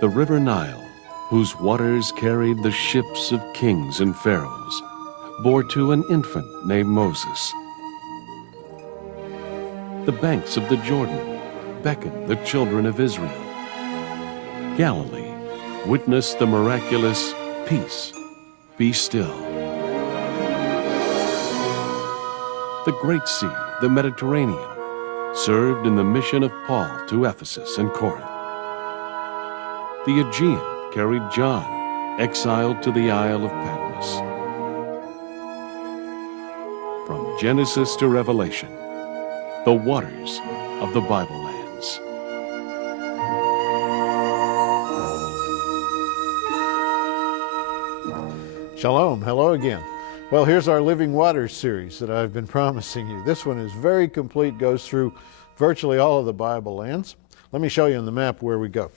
The River Nile, whose waters carried the ships of kings and pharaohs, bore to an infant named Moses. The banks of the Jordan beckoned the children of Israel. Galilee witnessed the miraculous "Peace, be still." The Great Sea, the Mediterranean, served in the mission of Paul to Ephesus and Corinth. The Aegean carried John, exiled to the Isle of Patmos. From Genesis to Revelation, the waters of the Bible lands. Shalom, hello again. Well, here's our Living Waters series that I've been promising you. This one is very complete, goes through virtually all of the Bible lands. Let me show you on the map where we go.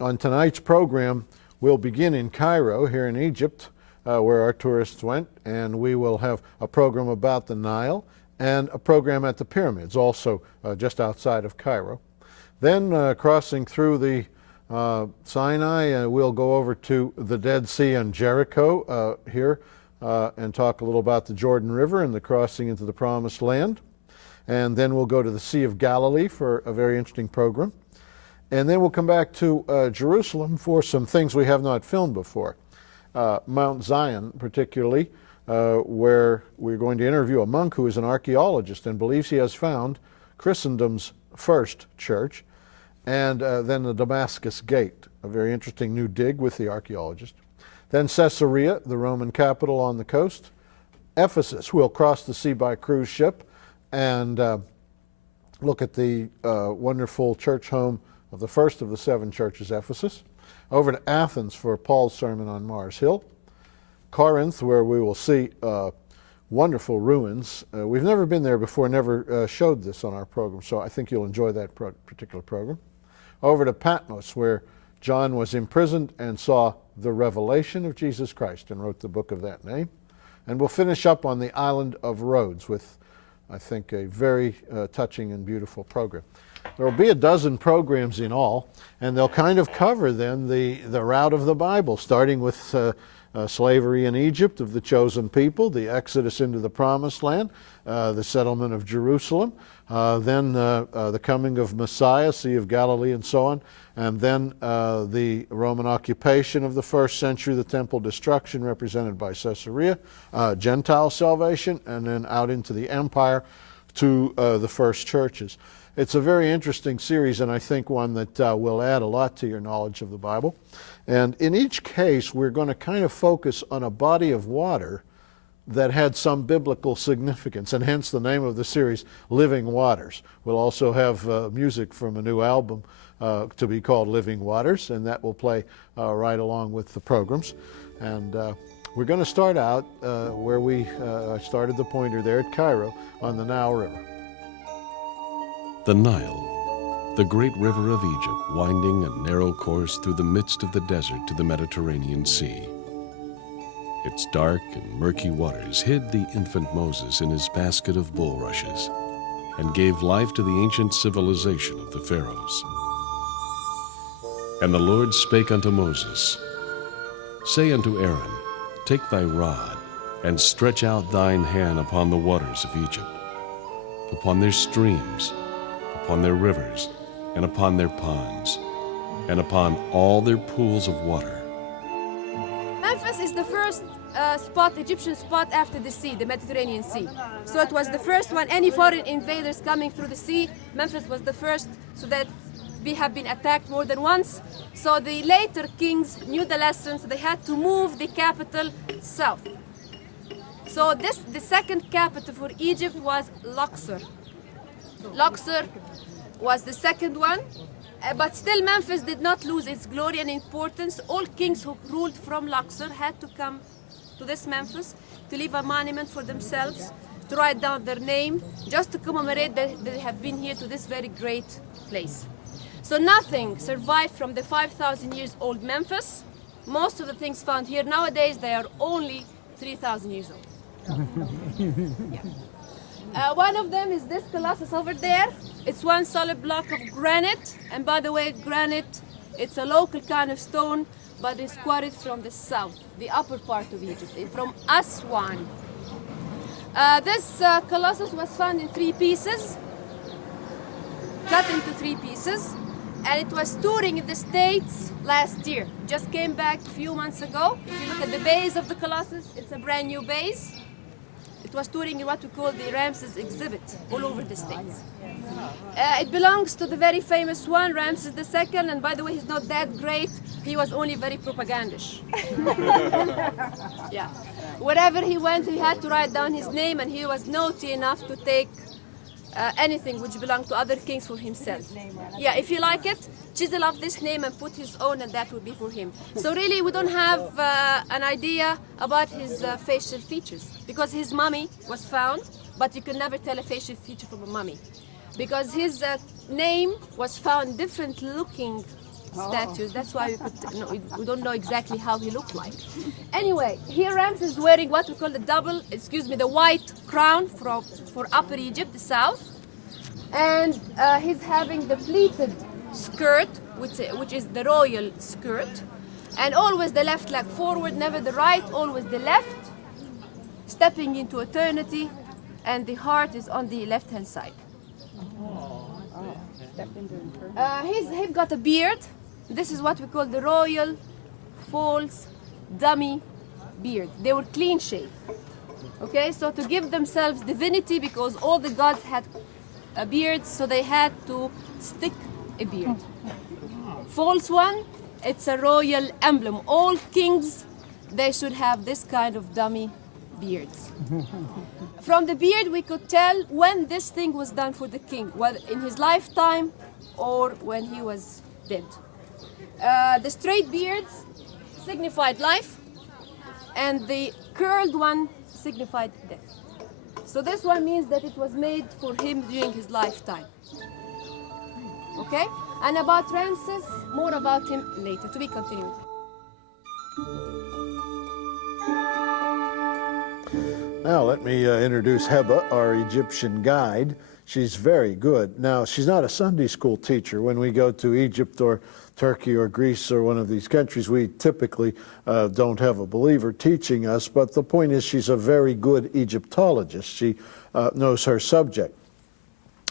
On tonight's program, we'll begin in Cairo, here in Egypt, where our tourists went, and we will have a program about the Nile and a program at the pyramids, also just outside of Cairo. Then crossing through the Sinai, we'll go over to the Dead Sea and Jericho here and talk a little about the Jordan River and the crossing into the Promised Land. And then we'll go to the Sea of Galilee for a very interesting program. And then we'll come back to Jerusalem for some things we have not filmed before. Mount Zion, particularly, where we're going to interview a monk who is an archaeologist and believes he has found Christendom's first church. And then the Damascus Gate, a very interesting new dig with the archaeologist. Then Caesarea, the Roman capital on the coast. Ephesus, we'll cross the sea by cruise ship and look at the wonderful church home of the first of the 7 churches, Ephesus. Over to Athens for Paul's sermon on Mars Hill. Corinth, where we will see wonderful ruins. We've never been there before, never showed this on our program, so I think you'll enjoy that particular program. Over to Patmos, where John was imprisoned and saw the revelation of Jesus Christ and wrote the book of that name. And we'll finish up on the island of Rhodes with, I think, a very touching and beautiful program. There will be a dozen programs in all, and they'll kind of cover then the route of the Bible, starting with slavery in Egypt of the chosen people, the exodus into the Promised Land, the settlement of Jerusalem, then the coming of Messiah, Sea of Galilee, and so on, and then the Roman occupation of the first century, the temple destruction represented by Caesarea, Gentile salvation, and then out into the empire to the first churches. It's a very interesting series, and I think one that will add a lot to your knowledge of the Bible. And in each case, we're going to kind of focus on a body of water that had some biblical significance, and hence the name of the series, Living Waters. We'll also have music from a new album to be called Living Waters, and that will play right along with the programs. And we're going to start out where we started the pointer there at Cairo on the Nile River. The Nile, the great river of Egypt, winding a narrow course through the midst of the desert to the Mediterranean Sea. Its dark and murky waters hid the infant Moses in his basket of bulrushes and gave life to the ancient civilization of the pharaohs. And the Lord spake unto Moses, Say unto Aaron, Take thy rod, and stretch out thine hand upon the waters of Egypt, upon their streams, upon their rivers, and upon their ponds, and upon all their pools of water. Memphis is the first Egyptian spot after the sea, the Mediterranean Sea. So it was the first one. Any foreign invaders coming through the sea, Memphis was the first, so that we have been attacked more than once. So the later kings knew the lesson, so they had to move the capital south. So the second capital for Egypt was Luxor. Luxor was the second one, but still Memphis did not lose its glory and importance. All kings who ruled from Luxor had to come to this Memphis to leave a monument for themselves, to write down their name, just to commemorate that they have been here to this very great place. So nothing survived from the 5,000 years old Memphis. Most of the things found here nowadays, they are only 3,000 years old. One of them is this colossus over there. It's one solid block of granite. And by the way, granite It's a local kind of stone, but it's quarried from the south, the upper part of Egypt, from Aswan. This colossus was found in 3 pieces, cut into 3 pieces, and it was touring in the States last year. Just came back a few months ago. If you look at the base of the colossus, it's a brand new base. It was touring in what we call the Ramses exhibit all over the States. It belongs to the very famous one, Ramses II, and by the way, he's not that great. He was only very propagandish. Yeah. Wherever he went, he had to write down his name, and he was naughty enough to take anything which belonged to other kings for himself. Yeah, if you like it, chisel off this name and put his own, and that would be for him. So really, we don't have an idea about his facial features, because his mummy was found, but you can never tell a facial feature from a mummy, because his name was found different looking statues. That's why we don't know exactly how he looked like. Anyway, here Ramses is wearing what we call the white crown for Upper Egypt, the south. And he's having the pleated skirt, which is the royal skirt. And always the left leg forward, never the right, always the left. Stepping into eternity, and the heart is on the left-hand side. He's got a beard. This is what we call the royal false dummy beard. They were clean shaved. Okay, so to give themselves divinity, because all the gods had a beard, so they had to stick a beard. False one, it's a royal emblem. All kings, they should have this kind of dummy beards. From the beard, we could tell when this thing was done for the king, whether in his lifetime or when he was dead. The straight beards signified life, and the curled one signified death. So this one means that it was made for him during his lifetime. Okay? And about Ramses, more about him later. To be continued. Now let me introduce Heba, our Egyptian guide. She's very good. Now, she's not a Sunday school teacher. When we go to Egypt or Turkey or Greece or one of these countries, we typically don't have a believer teaching us, but the point is she's a very good Egyptologist. She knows her subject.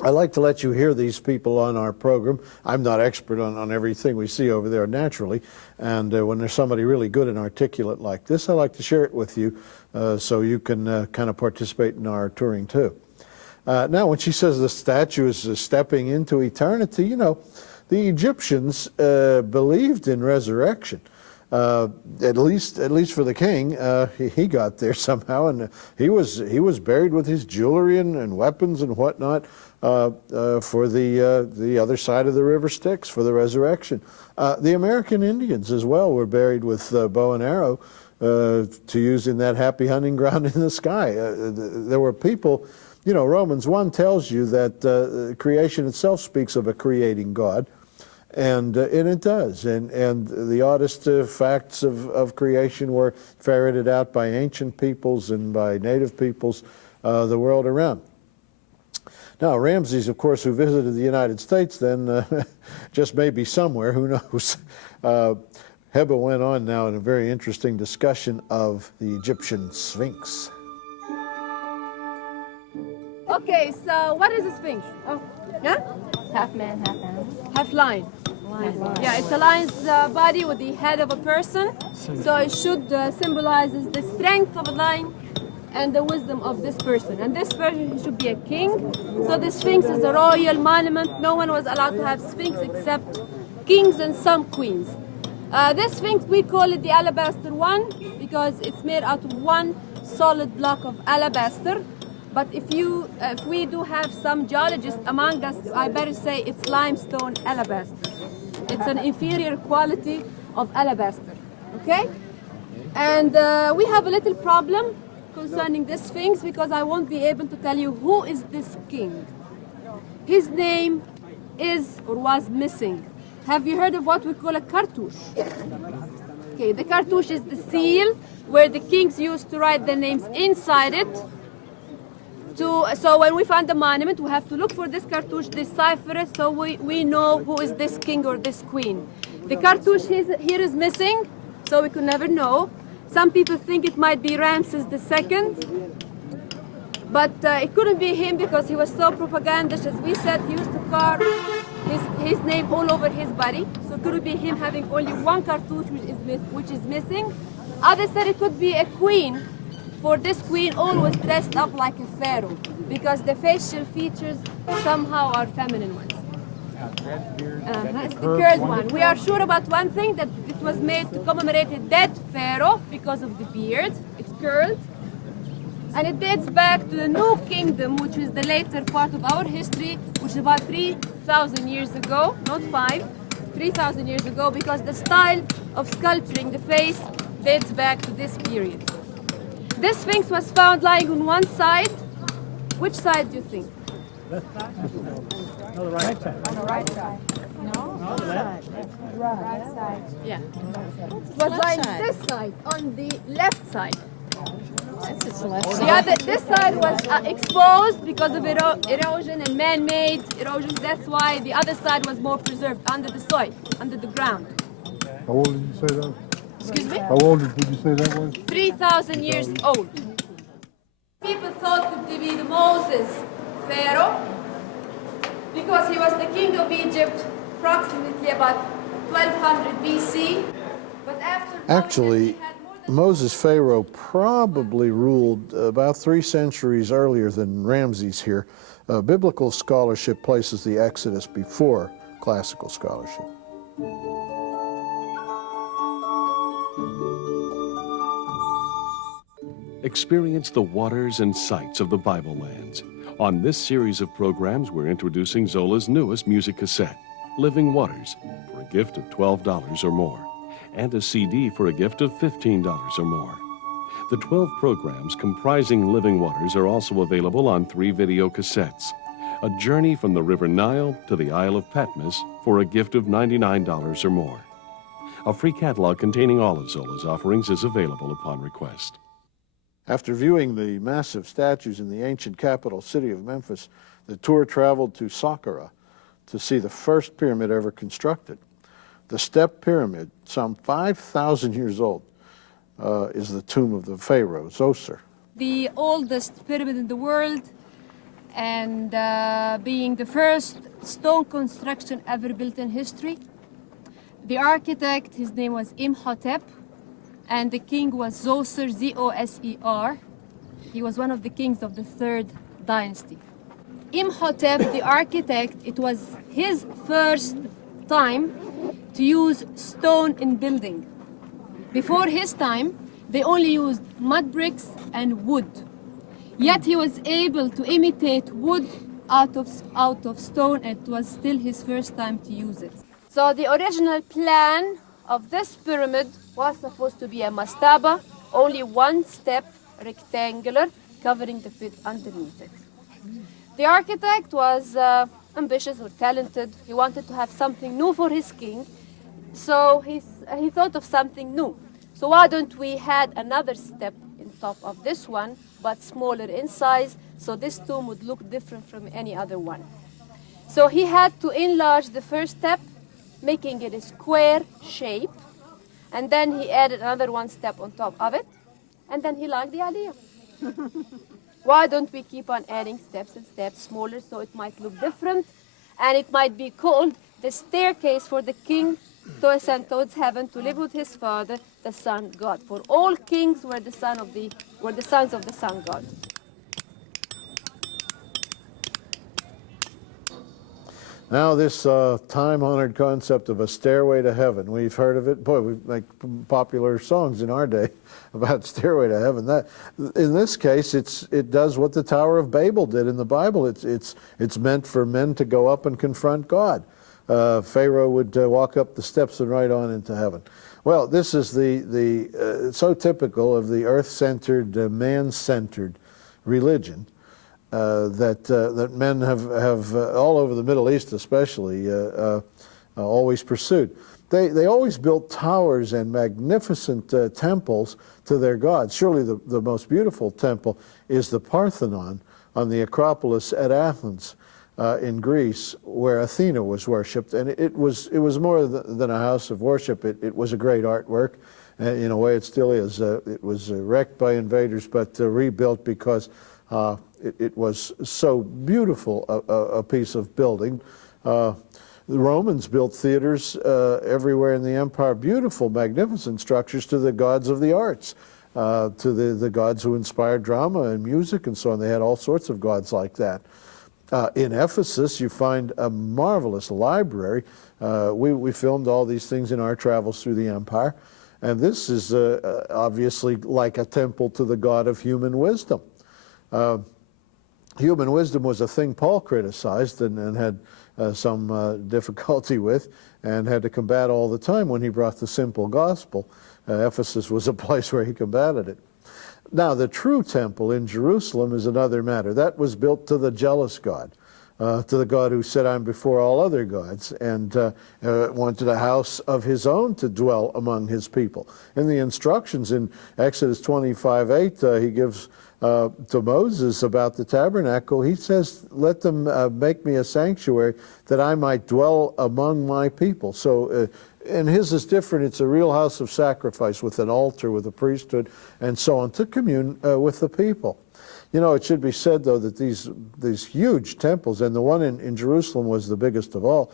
I like to let you hear these people on our program. I'm not expert on everything we see over there naturally, and when there's somebody really good and articulate like this, I like to share it with you so you can kind of participate in our touring too. Now, when she says the statue is stepping into eternity, you know, the Egyptians believed in resurrection. At least for the king, he got there somehow, and he was buried with his jewelry and weapons and whatnot for the other side of the river Styx, for the resurrection. The American Indians as well were buried with bow and arrow to use in that happy hunting ground in the sky. There were people. You know, Romans 1 tells you that creation itself speaks of a creating God, and it does. And the oddest facts of creation were ferreted out by ancient peoples and by native peoples the world around. Now, Ramses, of course, who visited the United States then, just maybe somewhere, who knows. Heba went on now in a very interesting discussion of the Egyptian Sphinx. Okay, so what is a Sphinx? Oh, yeah? Half man, half animal. Half lion. Yeah, it's a lion's body with the head of a person. So it should symbolizes the strength of a lion and the wisdom of this person. And this person should be a king. So the Sphinx is a royal monument. No one was allowed to have Sphinx except kings and some queens. This Sphinx, we call it the alabaster one because it's made out of one solid block of alabaster. But if we do have some geologists among us, I better say it's limestone alabaster. It's an inferior quality of alabaster, okay? And we have a little problem concerning this Sphinx because I won't be able to tell you who is this king. His name is or was missing. Have you heard of what we call a cartouche? Okay, the cartouche is the seal where the kings used to write their names inside it. So when we find the monument, we have to look for this cartouche, decipher it, so we know who is this king or this queen. The cartouche here is missing, so we could never know. Some people think it might be Ramses II, but it couldn't be him because he was so propagandish. As we said, he used to carve his name all over his body, so it couldn't be him having only one cartouche which is missing. Others said it could be a queen, for this queen always dressed up like a pharaoh because the facial features somehow are feminine ones. It's the curled one. We are sure about one thing, that it was made to commemorate a dead pharaoh because of the beard. It's curled. And it dates back to the New Kingdom, which is the later part of our history, which is about 3,000 years ago, not 3,000 years ago, because the style of sculpturing the face dates back to this period. This Sphinx was found lying on one side. Which side do you think? Left side? No, the right side. On the right side. No, the left. Right side. Yeah. It was lying this side, on the left side. It's left The other, this side was exposed because of erosion and man-made erosion. That's why the other side was more preserved under the soil, under the ground. How old did you say that? Excuse me? How old did you say that was? 3,000 years old. People thought it to be the Moses Pharaoh because he was the king of Egypt approximately about 1200 BC. But after Actually, Moses Pharaoh probably ruled about 3 centuries earlier than Ramses here. Biblical scholarship places the Exodus before classical scholarship. Experience the waters and sights of the Bible lands. On this series of programs, we're introducing Zola's newest music cassette, Living Waters, for a gift of $12 or more, and a CD for a gift of $15 or more. The 12 programs comprising Living Waters are also available on 3 video cassettes. A Journey from the River Nile to the Isle of Patmos for a gift of $99 or more. A free catalog containing all of Zola's offerings is available upon request. After viewing the massive statues in the ancient capital city of Memphis, the tour traveled to Saqqara to see the first pyramid ever constructed. The Step Pyramid, some 5,000 years old, is the tomb of the pharaoh, Zoser. the oldest pyramid in the world, and being the first stone construction ever built in history. The architect, his name was Imhotep, and the king was Zoser, Z-O-S-E-R. He was one of the kings of the 3rd dynasty. Imhotep, the architect, it was his first time to use stone in building. Before his time, they only used mud bricks and wood. Yet he was able to imitate wood out of stone, and it was still his first time to use it. So the original plan of this pyramid was supposed to be a mastaba, only one step, rectangular, covering the pit underneath it. The architect was ambitious or talented. He wanted to have something new for his king, so he thought of something new. So why don't we add another step in top of this one, but smaller in size, so this tomb would look different from any other one. So he had to enlarge the first step, making it a square shape, and then he added another one step on top of it, and then he liked the idea. Why don't we keep on adding steps and steps, smaller, so it might look different, and it might be called the staircase for the king to ascend towards heaven to live with his father, the sun god. For all kings were the sons of the sun god. Now this time-honored concept of a stairway to heaven, we've heard of it. Boy, we make popular songs in our day about stairway to heaven. That, in this case, it does what the Tower of Babel did in the Bible. It's meant for men to go up and confront God. Pharaoh would walk up the steps and right on into heaven. Well, this is so typical of the earth-centered, man-centered religion. That men have all over the Middle East especially always pursued. They always built towers and magnificent temples to their gods. Surely the most beautiful temple is the Parthenon on the Acropolis at Athens. in Greece where Athena was worshipped, and it was more than a house of worship. It was a great artwork. In a way, it still is. It was wrecked by invaders, but rebuilt because it was so beautiful a piece of building. The Romans built theaters everywhere in the empire, beautiful, magnificent structures to the gods of the arts, to the gods who inspired drama and music and so on. They had all sorts of gods like that. In Ephesus, you find a marvelous library. We filmed all these things in our travels through the empire. And this is obviously like a temple to the god of human wisdom. Human wisdom was a thing Paul criticized and had some difficulty with and had to combat all the time when he brought the simple gospel. Ephesus was a place where he combated it. Now, the true temple in Jerusalem is another matter. That was built to the jealous God, to the God who said, I'm before all other gods, and wanted a house of his own to dwell among his people. In the instructions in Exodus 25:8, he gives to Moses about the tabernacle, he says, let them make me a sanctuary that I might dwell among my people. So, and his is different. It's a real house of sacrifice with an altar, with a priesthood, and so on, to commune with the people. You know, it should be said, though, that these huge temples, and the one in Jerusalem was the biggest of all,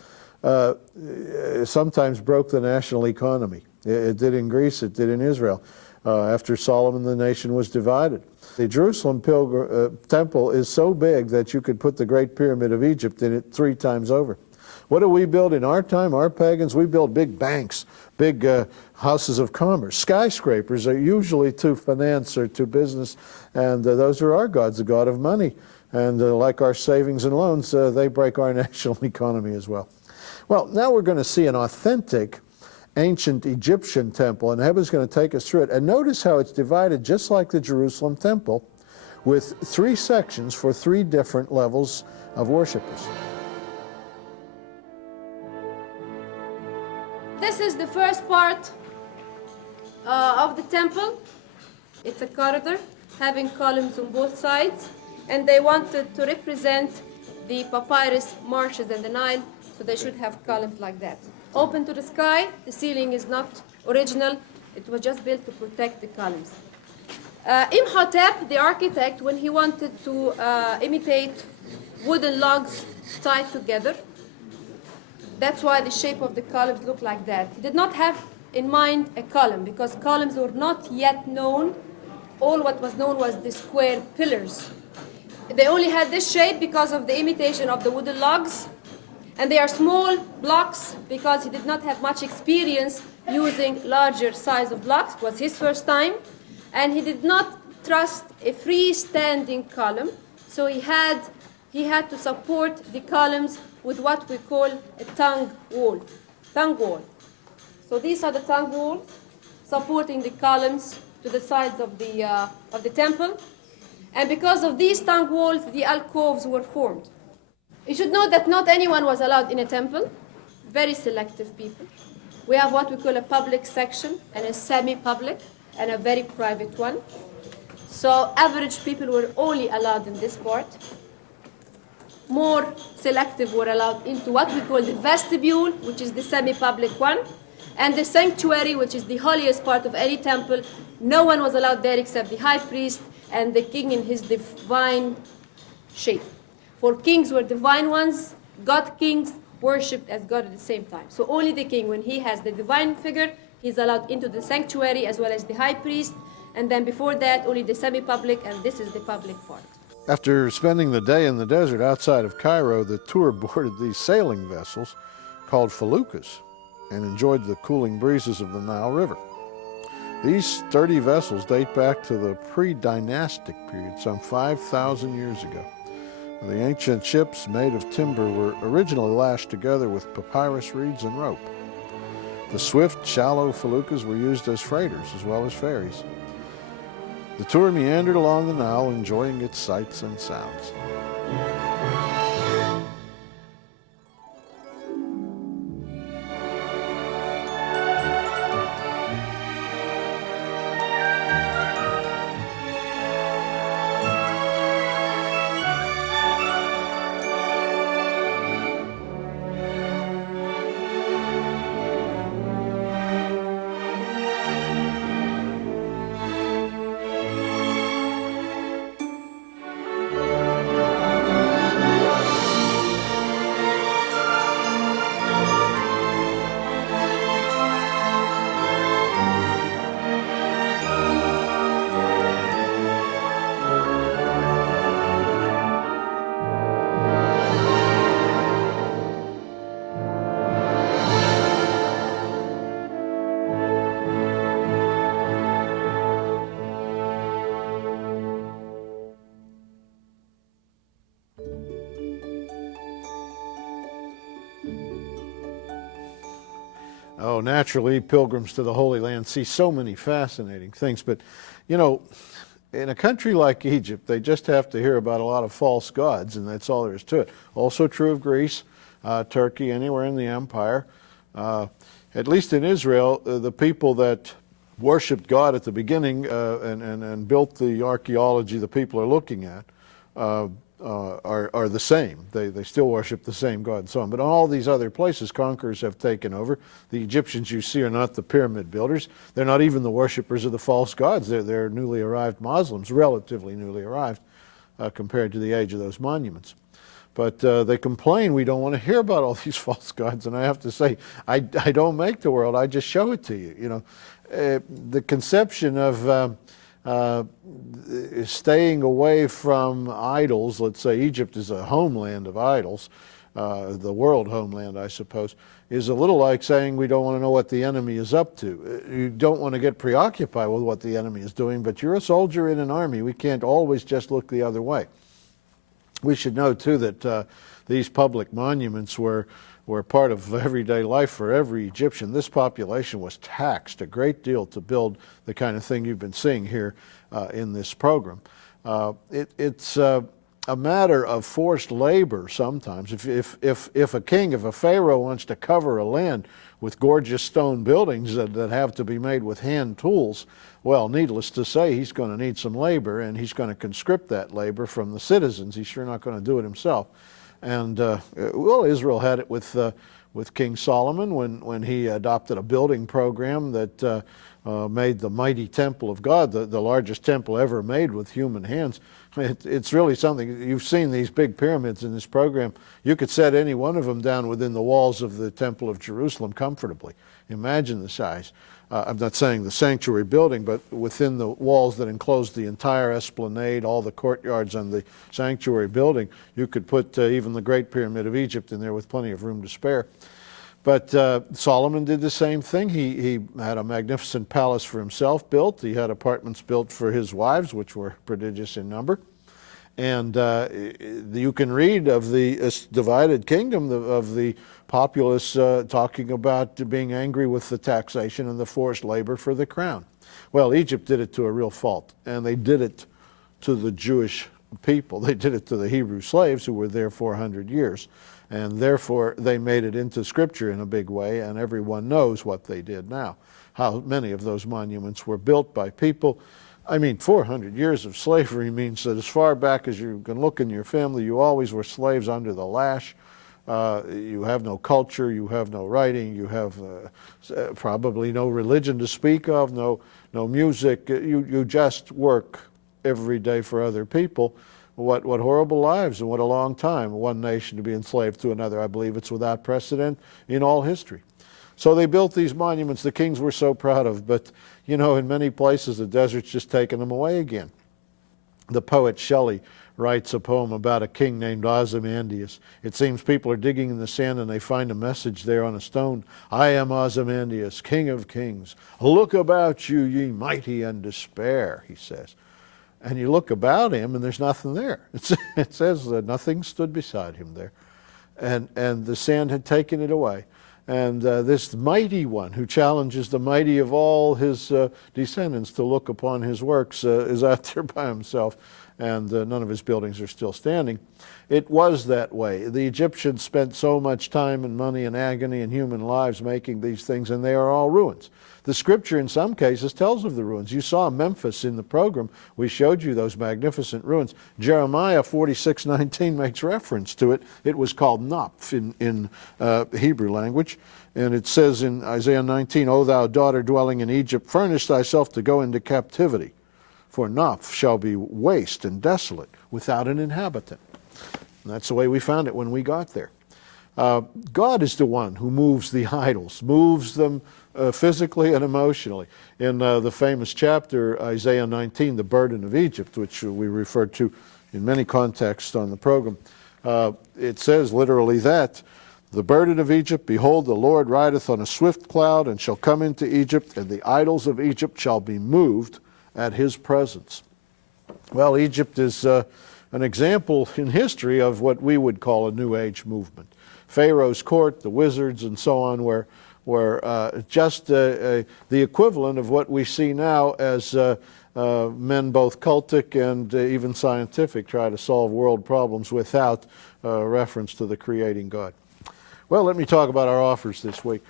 sometimes broke the national economy. It did in Greece, it did in Israel. After Solomon, the nation was divided. The Jerusalem temple is so big that you could put the Great Pyramid of Egypt in it 3 times over. What do we build in our time, our pagans? We build big banks, big houses of commerce. Skyscrapers are usually to finance or to business, and those are our gods, the god of money. And like our savings and loans, they break our national economy as well. Well, now we're going to see an authentic ancient Egyptian temple, and Heba's going to take us through it. And notice how it's divided just like the Jerusalem temple, with 3 sections for 3 different levels of worshipers. This is the first part of the temple. It's a corridor having columns on both sides, and they wanted to represent the papyrus marshes and the Nile, so they should have columns like that. Open to the sky, the ceiling is not original, it was just built to protect the columns. Imhotep, the architect, when he wanted to imitate wooden logs tied together, that's why the shape of the columns look like that. He did not have in mind a column, because columns were not yet known. All what was known was the square pillars. They only had this shape because of the imitation of the wooden logs, and they are small blocks because he did not have much experience using larger size of blocks. It was his first time, and he did not trust a freestanding column, so he had to support the columns with what we call a tongue wall. So these are the tongue walls supporting the columns to the sides of the temple. And because of these tongue walls, the alcoves were formed. You should know that not anyone was allowed in a temple, very selective people. We have what we call a public section and a semi-public and a very private one. So average people were only allowed in this part. More selective were allowed into what we call the vestibule, which is the semi-public one, and the sanctuary, which is the holiest part of any temple. No one was allowed there except the high priest and the king in his divine shape. For kings were divine ones, God kings worshipped as God at the same time. So only the king, when he has the divine figure, he's allowed into the sanctuary as well as the high priest, and then before that only the semi-public, and this is the public part. After spending the day in the desert outside of Cairo, the tour boarded these sailing vessels called feluccas and enjoyed the cooling breezes of the Nile River. These sturdy vessels date back to the pre-dynastic period, some 5,000 years ago. The ancient ships made of timber were originally lashed together with papyrus reeds and rope. The swift, shallow feluccas were used as freighters as well as ferries. The tour meandered along the Nile, enjoying its sights and sounds. Oh, naturally, pilgrims to the Holy Land see so many fascinating things. But, you know, in a country like Egypt, they just have to hear about a lot of false gods, and that's all there is to it. Also true of Greece, Turkey, anywhere in the empire. At least in Israel, the people that worshipped God at the beginning and built the archaeology the people are looking at are the same. They still worship the same God and so on. But in all these other places, conquerors have taken over. The Egyptians you see are not the pyramid builders. They're not even the worshippers of the false gods. They're newly arrived Muslims, relatively newly arrived compared to the age of those monuments. But they complain, we don't want to hear about all these false gods. And I have to say, I don't make the world, I just show it to you. You know, the conception of staying away from idols, let's say Egypt is a homeland of idols, the world homeland, I suppose, is a little like saying we don't want to know what the enemy is up to. You don't want to get preoccupied with what the enemy is doing, but you're a soldier in an army. We can't always just look the other way. We should know, too, that these public monuments were part of everyday life for every Egyptian. This population was taxed a great deal to build the kind of thing you've been seeing here in this program. It's a matter of forced labor sometimes. If a king, if a pharaoh wants to cover a land with gorgeous stone buildings that have to be made with hand tools, well, needless to say, he's going to need some labor, and he's going to conscript that labor from the citizens. He's sure not going to do it himself. And, well, Israel had it with King Solomon when he adopted a building program that made the mighty temple of God, the largest temple ever made with human hands. It's really something. You've seen these big pyramids in this program. You could set any one of them down within the walls of the Temple of Jerusalem comfortably. Imagine the size. I'm not saying the sanctuary building, but within the walls that enclose the entire esplanade, all the courtyards and the sanctuary building, you could put even the Great Pyramid of Egypt in there with plenty of room to spare. But Solomon did the same thing. He had a magnificent palace for himself built. He had apartments built for his wives, which were prodigious in number. And you can read of the divided kingdom of the populace talking about being angry with the taxation and the forced labor for the crown. Well, Egypt did it to a real fault, and they did it to the Jewish people. They did it to the Hebrew slaves who were there 400 years, and therefore they made it into Scripture in a big way, and everyone knows what they did now, how many of those monuments were built by people. I mean, 400 years of slavery means that as far back as you can look in your family, you always were slaves under the lash. You have no culture, you have no writing, you have probably no religion to speak of, no music. You just work every day for other people. What horrible lives, and what a long time, one nation to be enslaved to another. I believe it's without precedent in all history. So they built these monuments the kings were so proud of, but you know, in many places the desert's just taken them away again. The poet Shelley writes a poem about a king named Ozymandias. It seems people are digging in the sand and they find a message there on a stone. I am Ozymandias, king of kings. Look about you, ye mighty, and despair, he says. And you look about him and there's nothing there. It says that nothing stood beside him there. And the sand had taken it away. And this mighty one who challenges the mighty of all his descendants to look upon his works is out there by himself, and none of his buildings are still standing. It was that way. The Egyptians spent so much time and money and agony and human lives making these things, and they are all ruins. The Scripture in some cases tells of the ruins. You saw Memphis in the program. We showed you those magnificent ruins. Jeremiah 46:19 makes reference to it. It was called Noph in Hebrew language. And it says in Isaiah 19, O thou daughter dwelling in Egypt, furnish thyself to go into captivity. For Noph shall be waste and desolate, without an inhabitant. And that's the way we found it when we got there. God is the one who moves the idols, moves them physically and emotionally. In the famous chapter, Isaiah 19, the burden of Egypt, which we referred to in many contexts on the program, it says literally that, the burden of Egypt, behold, the Lord rideth on a swift cloud, and shall come into Egypt, and the idols of Egypt shall be moved at his presence. Well, Egypt is an example in history of what we would call a New Age movement. Pharaoh's court, the wizards, and so on, were were just the equivalent of what we see now as men both cultic and even scientific try to solve world problems without reference to the creating God. Well, let me talk about our offers this week.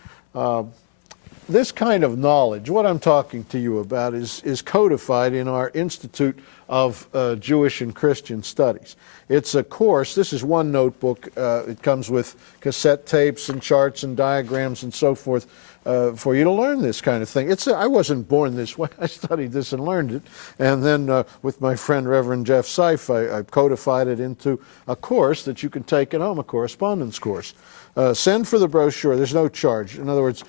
This kind of knowledge, what I'm talking to you about, is codified in our Institute of Jewish and Christian Studies. It's a course. This is one notebook. It comes with cassette tapes and charts and diagrams and so forth for you to learn this kind of thing. I wasn't born this way. I studied this and learned it. And then with my friend Reverend Jeff Seif, I codified it into a course that you can take at home, a correspondence course. Send for the brochure. There's no charge. In other words,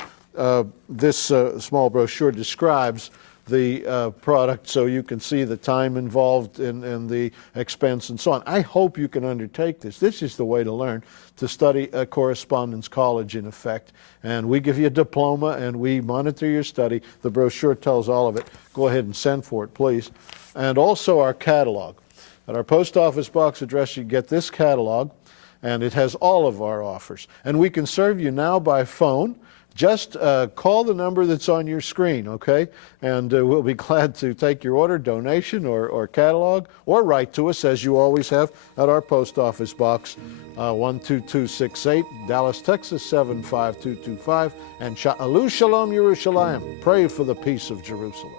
this small brochure describes the product so you can see the time involved and the expense and so on. I hope you can undertake this. This is the way to learn, to study a correspondence college in effect. And we give you a diploma and we monitor your study. The brochure tells all of it. Go ahead and send for it, please. And also our catalog. At our post office box address, you get this catalog, and it has all of our offers. And we can serve you now by phone. Just call the number that's on your screen, okay? And we'll be glad to take your order, donation, or catalog, or write to us, as you always have, at our post office box, 12268, Dallas, Texas, 75225. And Alu Shalom Yerushalayim. Pray for the peace of Jerusalem.